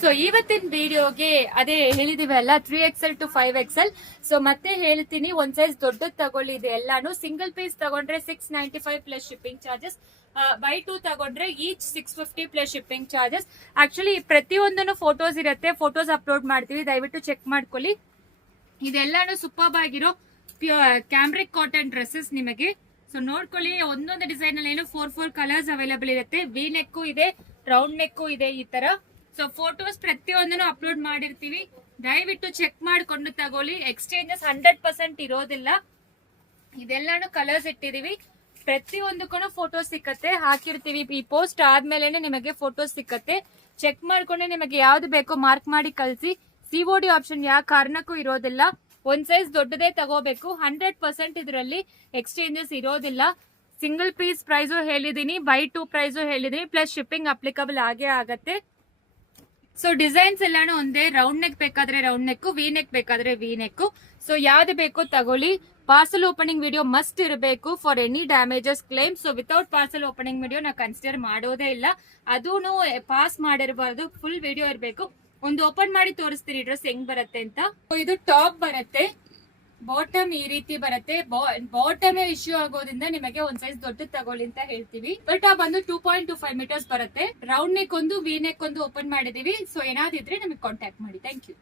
So ಇವತ್ತಿನ ವಿಡಿಯೋಗೆ ಅದೇ ಹೇಳಿದಿವಿ ಅಲ್ಲ 3XL to 5XL. ಸೊ ಮತ್ತೆ ಹೇಳ್ತೀನಿ, ಒಂದ್ ಸೈಜ್ ದೊಡ್ಡದ್ ತಗೊಳ್ಳಿ. ಇದೆ ಎಲ್ಲಾನು ಸಿಂಗಲ್ ಪೀಸ್ ತಗೊಂಡ್ರೆ 695 ಪ್ಲಸ್ ಶಿಪ್ಪಿಂಗ್ ಚಾರ್ಜಸ್, ಬೈ 2 ತಗೊಂಡ್ರೆ each 650 plus shipping charges. Actually ಪ್ರತಿಯೊಂದನ್ನು ಫೋಟೋಸ್ ಇರುತ್ತೆ, ಫೋಟೋಸ್ ಅಪ್ಲೋಡ್ ಮಾಡ್ತೀವಿ, ದಯವಿಟ್ಟು ಚೆಕ್ ಮಾಡ್ಕೊಳ್ಳಿ. ಇದೆಲ್ಲಾನು ಸೂಪರ್ಬ್ ಆಗಿರೋ ಕ್ಯಾಮ್ರಿಕ್ ಕಾಟನ್ ಡ್ರೆಸ್ಸಸ್ ನಿಮಗೆ. ಸೊ ನೋಡ್ಕೊಳ್ಳಿ, ಒಂದೊಂದು ಡಿಸೈನ್ ಅಲ್ಲಿ ಏನು 4 ಕಲರ್ಸ್ ಅವೈಲೇಬಲ್ ಇರುತ್ತೆ. ವಿ ನೆಕ್ ಇದೆ, ರೌಂಡ್ ನೆಕ್ ಇದೆ, ಈ ತರ. ಸೊ ಫೋಟೋಸ್ ಪ್ರತಿಯೊಂದನ್ನು ಅಪ್ಲೋಡ್ ಮಾಡಿರ್ತೀವಿ, ದಯವಿಟ್ಟು ಚೆಕ್ ಮಾಡ್ಕೊಂಡು ತಗೊಳ್ಳಿ. ಎಕ್ಸ್ಚೇಂಜಸ್ 100% ಇರೋದಿಲ್ಲ. ಇದೆಲ್ಲಾನು ಕಲರ್ಸ್ ಇಟ್ಟಿದೀವಿ, ಪ್ರತಿಯೊಂದಕ್ಕೂ ಫೋಟೋಸ್ ಸಿಕ್ಕತ್ತೆ, ಹಾಕಿರ್ತೀವಿ. ಈ ಪೋಸ್ಟ್ ಆದ್ಮೇಲೆ ನಿಮಗೆ ಫೋಟೋಸ್ ಸಿಕ್ಕತ್ತೆ, ಚೆಕ್ ಮಾಡ್ಕೊಂಡೆ ನಿಮಗೆ ಯಾವ್ದು ಬೇಕೋ ಮಾರ್ಕ್ ಮಾಡಿ ಕಳ್ಸಿ. COD ಆಪ್ಷನ್ ಯಾವ ಕಾರಣಕ್ಕೂ ಇರೋದಿಲ್ಲ. ಒಂದ್ ಸೈಜ್ ದೊಡ್ಡದೇ ತಗೋಬೇಕು. 100% ಇದರಲ್ಲಿ ಎಕ್ಸ್ಚೇಂಜಸ್ ಇರೋದಿಲ್ಲ. ಸಿಂಗಲ್ ಪೀಸ್ ಪ್ರೈಸು ಹೇಳಿದೀನಿ, ಬೈ 2 ಪ್ರೈಸು ಹೇಳಿದೀನಿ, ಪ್ಲಸ್ ಶಿಪ್ಪಿಂಗ್ ಅಪ್ಲಿಕಬಲ್ ಆಗೇ ಆಗತ್ತೆ. ಸೊ ಡಿಸೈನ್ಸ್ ಎಲ್ಲಾನು ಒಂದೇ. ರೌಂಡ್ ನೆಕ್ ಬೇಕಾದ್ರೆ ರೌಂಡ್ ನೆಕ್, ವಿ ನೆಕ್ ಬೇಕಾದ್ರೆ ವಿ ನೆಕ್. ಸೊ ಯಾವ್ದು ಬೇಕೋ ತಗೊಳ್ಳಿ. ಪಾರ್ಸಲ್ ಓಪನಿಂಗ್ ವಿಡಿಯೋ ಮಸ್ಟ್ ಇರಬೇಕು for any damages claim. So without parcel opening video ನಾವು ಕನ್ಸಿಡರ್ ಮಾಡೋದೇ ಇಲ್ಲ. ಅದೂನು ಪಾಸ್ ಮಾಡಿರಬಾರ್ದು, ಫುಲ್ ವಿಡಿಯೋ ಇರಬೇಕು. ಒಂದು ಓಪನ್ ಮಾಡಿ ತೋರಿಸ್ತೀನಿ ಡ್ರೆಸ್ ಹೆಂಗ್ ಬರುತ್ತೆ ಅಂತ. ಇದು ಟಾಪ್ ಬರುತ್ತೆ, ಬಾಟಮ್ ಈ ರೀತಿ ಬರುತ್ತೆ. ಬಾಟಮ್ ಇಶ್ಯೂ ಆಗೋದ್ರಿಂದ ನಿಮಗೆ ಒಂದ್ ಸೈಜ್ ದೊಡ್ಡದು ತಗೊಳ್ಳಿ ಅಂತ ಹೇಳ್ತೀವಿ. ಬಟ್ ಬಂದು 2.25 ಮೀಟರ್ಸ್ ಬರುತ್ತೆ. ರೌಂಡ್ ನೆಕ್ ಒಂದು, ವಿ ನೆಕ್ ಒಂದು ಓಪನ್ ಮಾಡಿದೀವಿ. ಸೊ ಏನಾದಿದ್ರೆ ನಮಗೆ ಕಾಂಟ್ಯಾಕ್ಟ್ ಮಾಡಿ. Thank you.